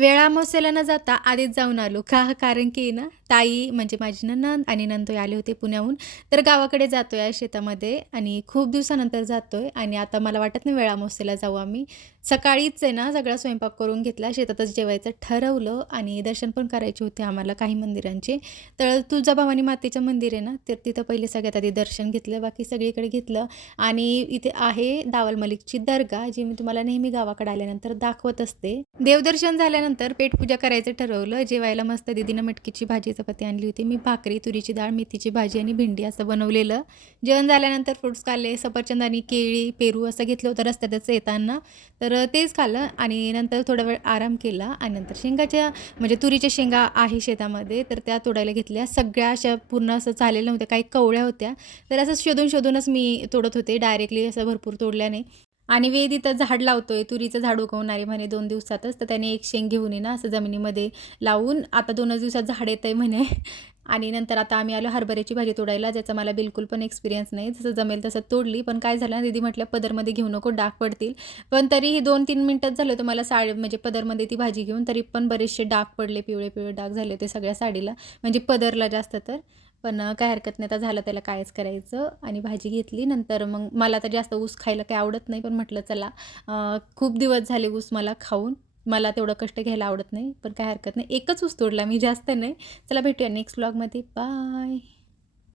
वेळा अमावास्येला न जाता आधीच जाऊन आलो. कारण की ना, ताई म्हणजे माझी नणंद आणि नणंदोई आले होते पुण्याहून. तर गावाकडे जातोय आहे शेतामध्ये आणि खूप दिवसानंतर जातोय आणि आता मला वाटत नाही वेळा अमावास्येला जाऊ आम्ही. सकाळीच आहे ना, सगळा स्वयंपाक करून घेतला, शेतातच जेवायचं ठरवलं आणि दर्शन पण करायचे होते आम्हाला काही मंदिरांचे. तर तुळजाभवानी मातेचं मंदिर आहे ना, तर तिथं पहिले सगळ्यात आधी दर्शन घेतलं, बाकी सगळीकडे घेतलं आणि इथे आहे दावल मलिकची दर्गा, जी मी तुम्हाला नेहमी गावाकडे आल्यानंतर दाखवत असते. देवदर्शन झाल्यानंतर पेटपूजा करायचं ठरवलं. जेवायला मस्त दीदीनं मटकीची भाजी, चपाती आणली होती. मी भाकरी, तुरीची डाळ, मेथीची भाजी आणि भेंडी असं बनवलेलं. जेवण झाल्यानंतर फ्रुट्स खाल्ले, सफरचंद आणि केळी, पेरू असं घेतलं होतं रस्त्यातच येताना. तर तेच खाल्लं आणि नंतर थोडा वेळ आराम केला आणि नंतर शेंगाच्या म्हणजे तुरीच्या शेंगा आहे शेतामध्ये, तर त्या तोडायला घेतल्या. सगळ्या अशा पूर्ण असं झालेल्या नव्हत्या, काही कवळ्या होत्या. तर असं शोधून-शोधूनच मी तोडत होते. डायरेक्टली असं भरपूर तोडल्या नाही. आणि वेद इथं झाड लावतोय, तुरीचं झाड उगवणार आहे म्हणे 2 दिवसातच. तर त्याने एक शेंग घेऊन ये ना, असं जमिनीमध्ये लावून आता 2च दिवसात झाड येतंय म्हणे. आणि नंतर आता आम्ही आलो हरभऱ्याची भाजी तोडायला, ज्याचा मला बिलकुल पण एक्सपिरियन्स नाही. जसं जमेल तसं तोडली. पण काय झालं ना, दीदी म्हटल्या पदरमध्ये घेऊ नको, डाग पडतील. पण तरीही 2-3 मिनिटच झालं होतं मला म्हणजे पदरमध्ये ती भाजी घेऊन, तरी पण बरेचसे डाग पडले, पिवळे-पिवळे डाग झाले होते सगळ्या साडीला, म्हणजे पदरला जास्त तर. पण काय हरकत नाही, आता झालं त्याला कायच करायचं आणि भाजी घेतली. नंतर मग मला तर जास्त ऊस खायला काही आवडत नाही, पण म्हटलं चला खूप दिवस झाले ऊस मला खाऊन. मला तेवढं कष्ट घ्यायला आवडत नाही, पण काय हरकत नाही. एकच ऊस तोडला मी, जास्त नाही. चला भेटूया नेक्स्ट व्लॉगमध्ये. बाय.